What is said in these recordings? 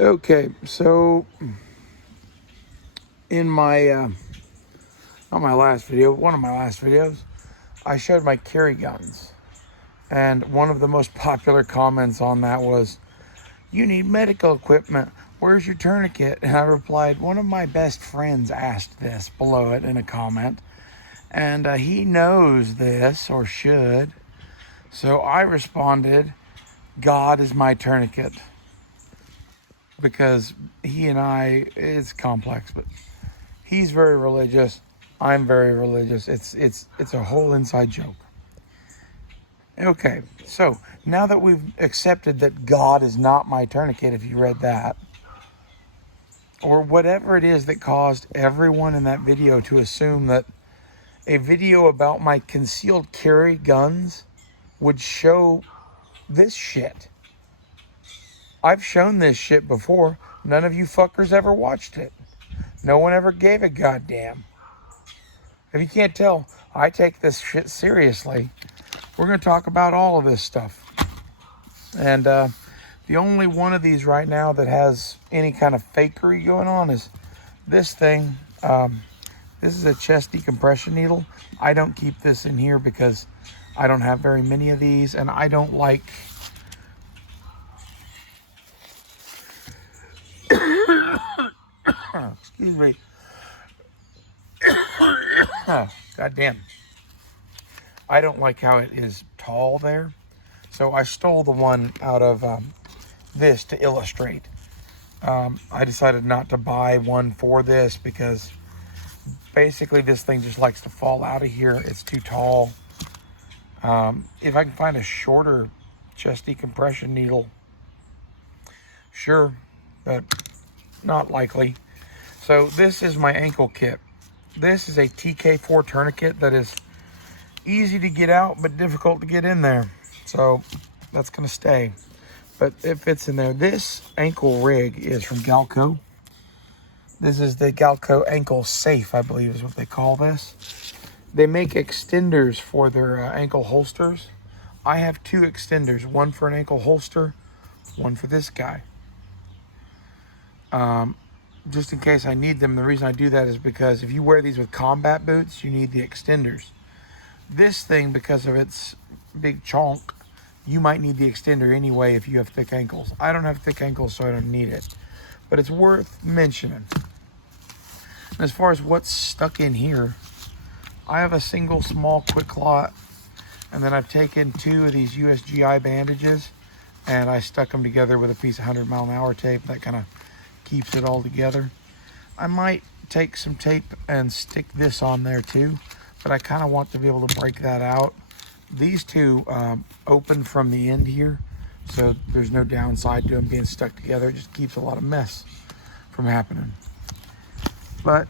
Okay, so in my on my last video, one of my last videos, I showed my carry guns, and one of the most popular comments on that was, "You need medical equipment. Where's your tourniquet?" And I replied, one of my best friends asked this below it in a comment, and he knows this, or should. So I responded, "God is my tourniquet." Because he and I, it's complex, but he's very religious. I'm very religious. It's a whole inside joke. Okay, so now that we've accepted that God is not my tourniquet, if you read that, or whatever it is that caused everyone in that video to assume that a video about my concealed carry guns would show this shit. I've shown this shit before. None of you fuckers ever watched it. No one ever gave a goddamn. If you can't tell, I take this shit seriously. We're going to talk about all of this stuff. And the only one of these right now that has any kind of fakery going on is this thing. This is a chest decompression needle. I don't keep this in here because I don't have very many of these, and I don't like... Excuse me. God damn. I don't like how it is tall there. So I stole the one out of this to illustrate. I decided not to buy one for this because basically this thing just likes to fall out of here. It's too tall. If I can find a shorter chest decompression needle, sure, but not likely. So this is my ankle kit. This is a TK4 tourniquet that is easy to get out but difficult to get in there. So that's going to stay. But it fits in there. This ankle rig is from Galco. This is the Galco Ankle Safe, I believe is what they call this. They make extenders for their ankle holsters. I have two extenders, one for an ankle holster, one for this guy. Just in case I need them. The reason I do that is because if you wear these with combat boots, you need the extenders. This thing, because of its big chonk, you might need the extender anyway if you have thick ankles. I don't have thick ankles, so I don't need it. But it's worth mentioning. And as far as what's stuck in here, I have a single small quick lot, and then I've taken two of these USGI bandages, and I stuck them together with a piece of 100-mile-an-hour tape. That kind of keeps it all together. I might take some tape and stick this on there too, but I kind of want to be able to break that out. These two open from the end here, so there's no downside to them being stuck together. It just keeps a lot of mess from happening. But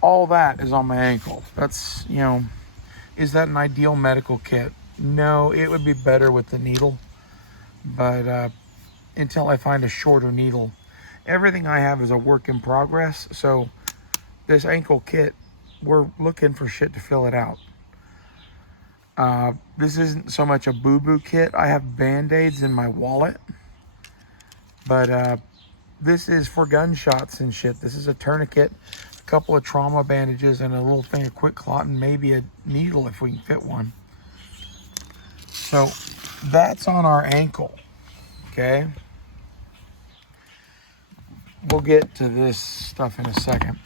all that is on my ankle. That's, you know, is that an ideal medical kit? No, it would be better with the needle, but until I find a shorter needle, everything I have is a work in progress. So this ankle kit, we're looking for shit to fill it out. This isn't so much a boo-boo kit. I have Band-Aids in my wallet, but this is for gunshots and shit. This is a tourniquet, a couple of trauma bandages, and a little thing of quick clot, and maybe a needle if we can fit one. So that's on our ankle, okay? We'll get to this stuff in a second.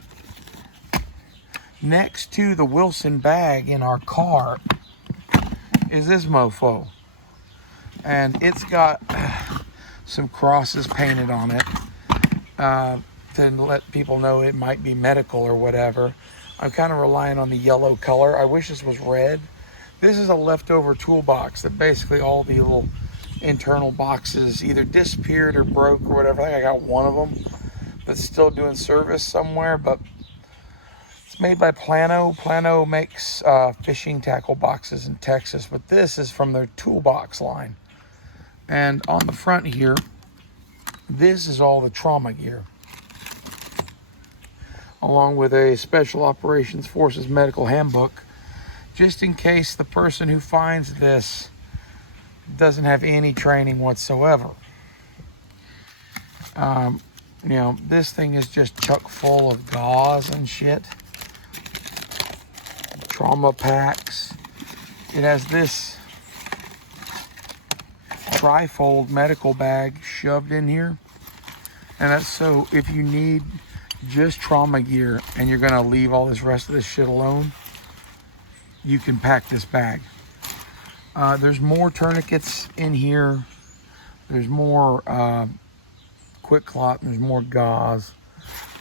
Next to the Wilson bag in our car is this mofo. And it's got some crosses painted on it to let people know it might be medical or whatever. I'm kind of relying on the yellow color. I wish this was red. This is a leftover toolbox that basically all the little internal boxes either disappeared or broke or whatever. I think I got one of them that's still doing service somewhere, but it's made by Plano. Plano makes fishing tackle boxes in Texas, but this is from their toolbox line. And on the front here, this is all the trauma gear, along with a Special Operations Forces medical handbook, just in case the person who finds this doesn't have any training whatsoever. You know, this thing is just chock full of gauze and shit. Trauma packs. It has this tri-fold medical bag shoved in here. And that's so if you need just trauma gear and you're gonna leave all this rest of this shit alone, you can pack this bag. There's more tourniquets in here. There's more quick clot. There's more gauze.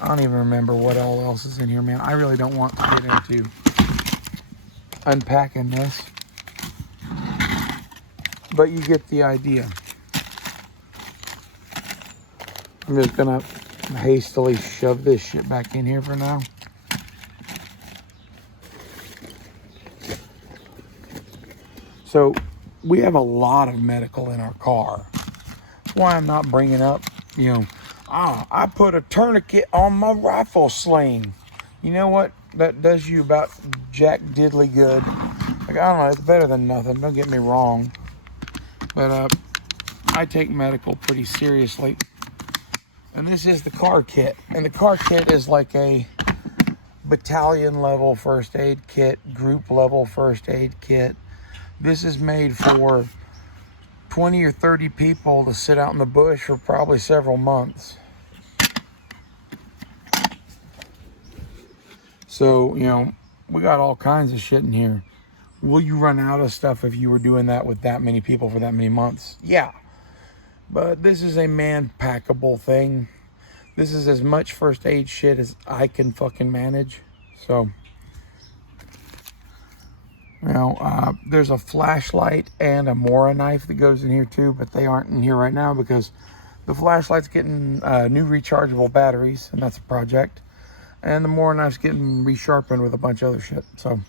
I don't even remember what all else is in here, man. I really don't want to get into unpacking this, but you get the idea. I'm just gonna hastily shove this shit back in here for now. So we have a lot of medical in our car. That's why I'm not bringing up, you know, I put a tourniquet on my rifle sling. You know what? That does you about jack diddly good. Like, I don't know, it's better than nothing, don't get me wrong. But I take medical pretty seriously. And this is the car kit. And the car kit is like a battalion level first aid kit, group level first aid kit. This is made for 20 or 30 people to sit out in the bush for probably several months. So, you know, we got all kinds of shit in here. Will you run out of stuff if you were doing that with that many people for that many months? Yeah. But this is a man-packable thing. This is as much first aid shit as I can fucking manage. So, you know, there's a flashlight and a Mora knife that goes in here too, but they aren't in here right now because the flashlight's getting new rechargeable batteries, and that's a project. And the Mora knife's getting resharpened with a bunch of other shit. So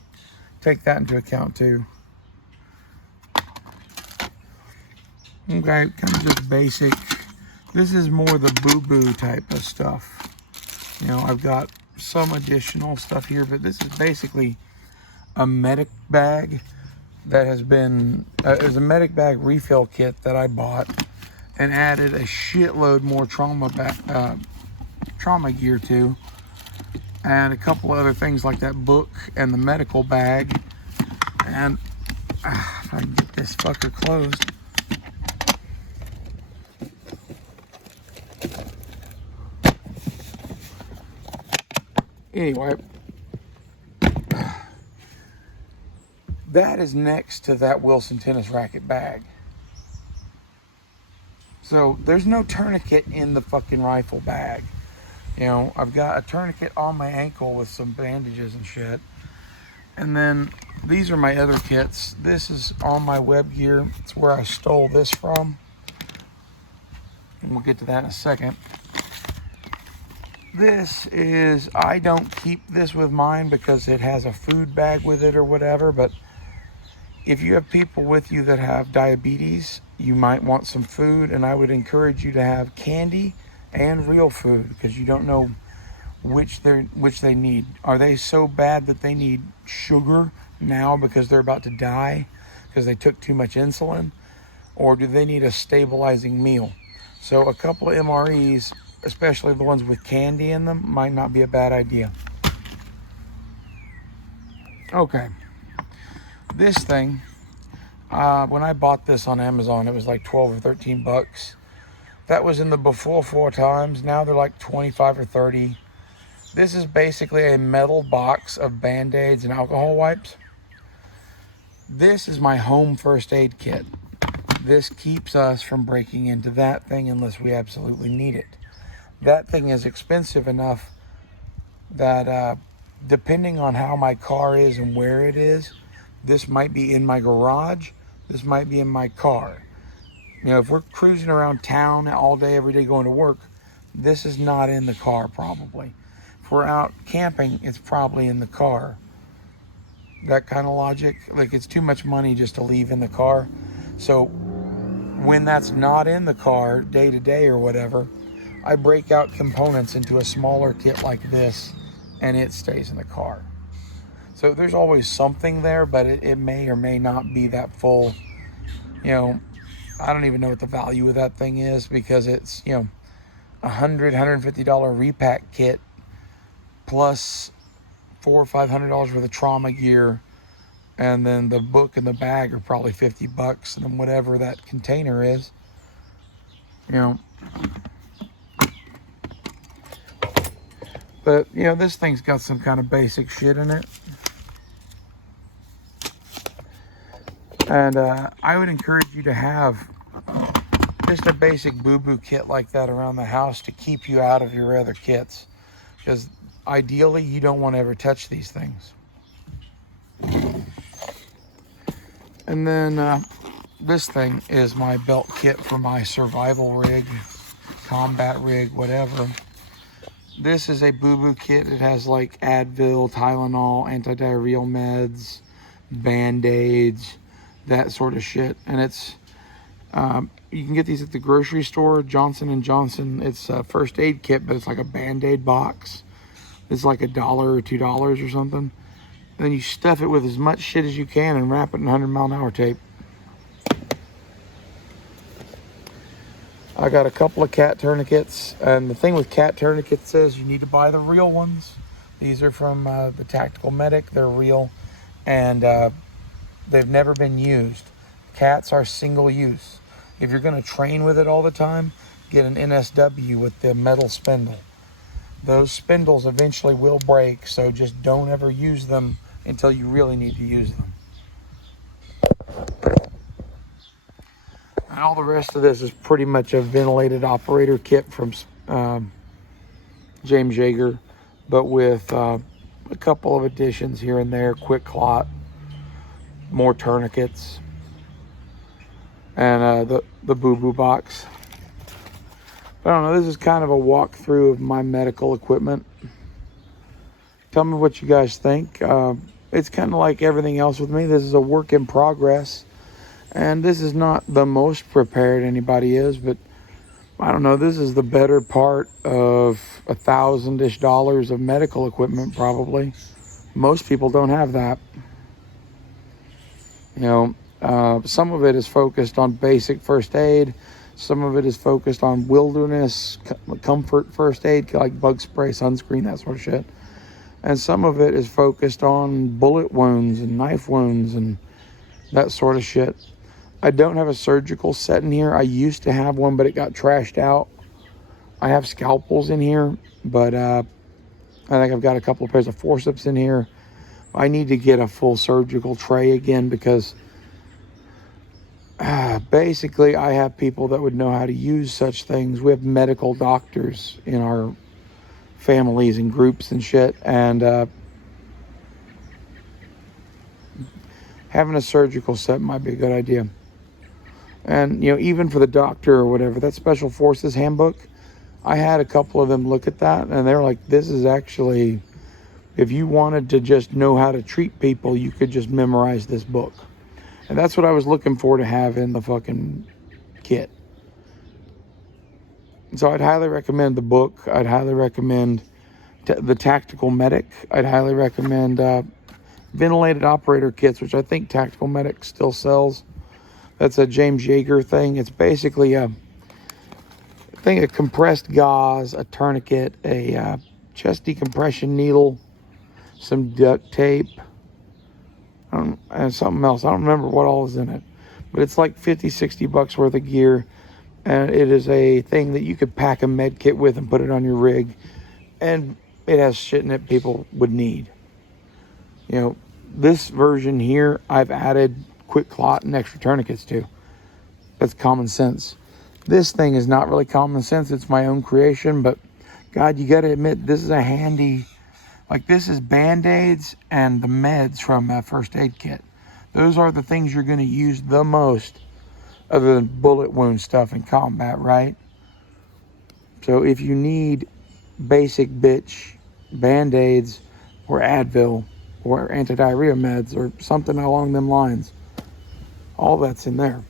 take that into account too. Okay, kind of just basic. This is more the boo-boo type of stuff. You know, I've got some additional stuff here, but this is basically a medic bag that has been, there's a medic bag refill kit that I bought and added a shitload more trauma gear to, and a couple other things like that book and the medical bag. And if I can get this fucker closed. Anyway, that is next to that Wilson tennis racket bag. So there's no tourniquet in the fucking rifle bag. You know, I've got a tourniquet on my ankle with some bandages and shit. And then these are my other kits. This is on my web gear. It's where I stole this from. And we'll get to that in a second. This is, I don't keep this with mine because it has a food bag with it or whatever, but if you have people with you that have diabetes, you might want some food, and I would encourage you to have candy and real food because you don't know which they need. Are they so bad that they need sugar now because they're about to die because they took too much insulin, or do they need a stabilizing meal? So a couple of MREs, especially the ones with candy in them, might not be a bad idea. Okay, this thing, when I bought this on Amazon, it was like 12 or 13 bucks. That was in the before 4 times. Now they're like 25 or 30. This is basically a metal box of Band-Aids and alcohol wipes. This is my home first aid kit. This keeps us from breaking into that thing unless we absolutely need it. That thing is expensive enough that depending on how my car is and where it is, this might be in my garage, this might be in my car. You know, if we're cruising around town all day, every day going to work, this is not in the car probably. If we're out camping, it's probably in the car. That kind of logic. Like, it's too much money just to leave in the car. So when that's not in the car day to day or whatever, I break out components into a smaller kit like this, and it stays in the car. So there's always something there, but it may or may not be that full. You know, I don't even know what the value of that thing is because it's, you know, $150 repack kit plus $400 or $500 worth of trauma gear, and then the book and the bag are probably $50, and then whatever that container is, you know. But you know, this thing's got some kind of basic shit in it, and I would encourage you to have just a basic boo-boo kit like that around the house to keep you out of your other kits, because ideally you don't want to ever touch these things. And then this thing is my belt kit for my survival rig, combat rig, whatever. This is a boo-boo kit. It has like Advil, Tylenol, anti-diarrheal meds, Band-Aids, that sort of shit. And it's you can get these at the grocery store, Johnson & Johnson. It's a first aid kit, but it's like a Band-Aid box. It's like $1 or $2 or something. Then you stuff it with as much shit as you can and wrap it in 100-mile-an-hour tape. I got a couple of cat tourniquets, and the thing with cat tourniquets is you need to buy the real ones. These are from the Tactical Medic. They're real, and they've never been used. Cats are single use. If you're going to train with it all the time, get an NSW with the metal spindle. Those spindles eventually will break, so just don't ever use them until you really need to use them. And all the rest of this is pretty much a ventilated operator kit from James Yeager, but with a couple of additions here and there, quick clot, more tourniquets, and the boo-boo box. I don't know, this is kind of a walkthrough of my medical equipment. Tell me what you guys think. It's kind of like everything else with me. This is a work in progress. And this is not the most prepared anybody is, but I don't know, this is the better part of $1,000-ish of medical equipment probably. Most people don't have that. You know, some of it is focused on basic first aid. Some of it is focused on wilderness, comfort first aid, like bug spray, sunscreen, that sort of shit. And some of it is focused on bullet wounds and knife wounds and that sort of shit. I don't have a surgical set in here. I used to have one, but it got trashed out. I have scalpels in here, but I think I've got a couple of pairs of forceps in here. I need to get a full surgical tray again because basically I have people that would know how to use such things. We have medical doctors in our families and groups and shit, and having a surgical set might be a good idea. And, you know, even for the doctor or whatever, that Special Forces handbook, I had a couple of them look at that, and they're like, this is actually, if you wanted to just know how to treat people, you could just memorize this book. And that's what I was looking for to have in the fucking kit. So I'd highly recommend the book. I'd highly recommend the Tactical Medic. I'd highly recommend ventilated operator kits, which I think Tactical Medic still sells. That's a James Yeager thing. It's basically a thing of compressed gauze, a tourniquet, a chest decompression needle, some duct tape, and something else. I don't remember what all is in it, but it's like $50-$60 worth of gear, and it is a thing that you could pack a med kit with and put it on your rig, and it has shit in it people would need. You know, this version here, I've added quick clot and extra tourniquets to. That's common sense. This thing is not really common sense. It's my own creation, but God, you got to admit, this is a handy, like this is Band-Aids and the meds from a first aid kit. Those are the things you're going to use the most other than bullet wound stuff in combat, right? So if you need basic bitch Band-Aids or Advil or anti-diarrhea meds or something along them lines, all that's in there.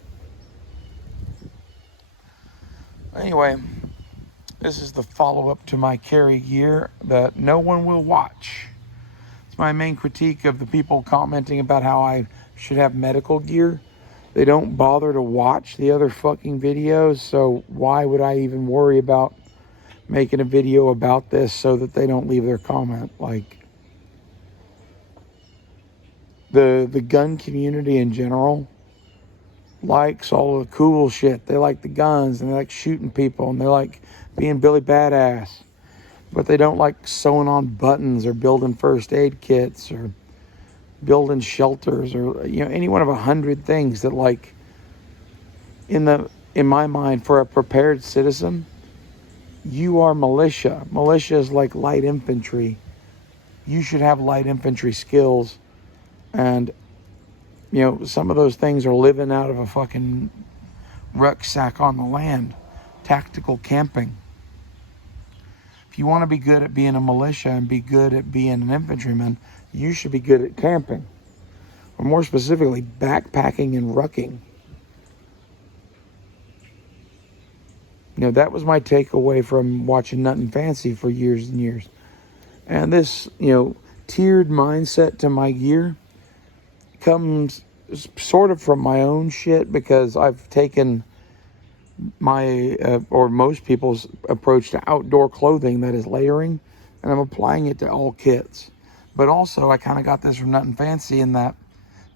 Anyway, this is the follow-up to my carry gear that no one will watch. It's my main critique of the people commenting about how I should have medical gear. They don't bother to watch the other fucking videos, so why would I even worry about making a video about this so that they don't leave their comment. Like, the gun community in general likes all the cool shit. They like the guns, and they like shooting people, and they like being Billy Badass. But they don't like sewing on buttons or building first aid kits or building shelters or, any one of 100 things that, like, in my mind, for a prepared citizen, you are militia. Militia is like light infantry. You should have light infantry skills. And, some of those things are living out of a fucking rucksack on the land. Tactical camping. If you want to be good at being a militia and be good at being an infantryman, you should be good at camping. Or more specifically, backpacking and rucking. That was my takeaway from watching Nothing Fancy for years and years. And this, tiered mindset to my gear comes sort of from my own shit, because I've taken my, or most people's approach to outdoor clothing that is layering, and I'm applying it to all kits. But also, I kind of got this from Nothing Fancy in that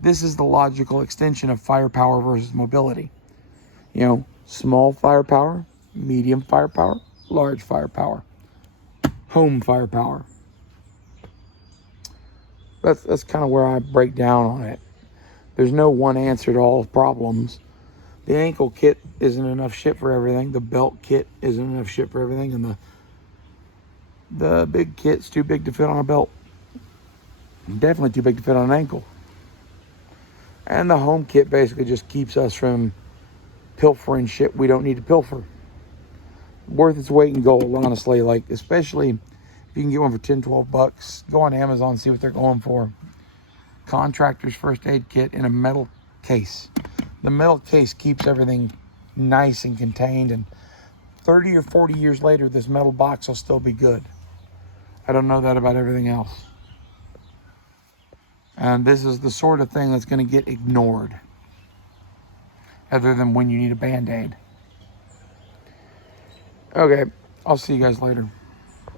this is the logical extension of firepower versus mobility. Small firepower, medium firepower, large firepower, home firepower. That's kind of where I break down on it. There's no one answer to all problems. The ankle kit isn't enough shit for everything. The belt kit isn't enough shit for everything. And the big kit's too big to fit on a belt. Definitely too big to fit on an ankle. And the home kit basically just keeps us from pilfering shit we don't need to pilfer. Worth its weight in gold, honestly. Like, especially if you can get one for $10-12. Go on Amazon, see what they're going for. Contractor's first aid kit in a metal case. The metal case keeps everything nice and contained, and 30 or 40 years later, this metal box will still be good. I don't know that about everything else. And this is the sort of thing that's going to get ignored, other than when you need a Band-Aid. Okay, I'll see you guys later.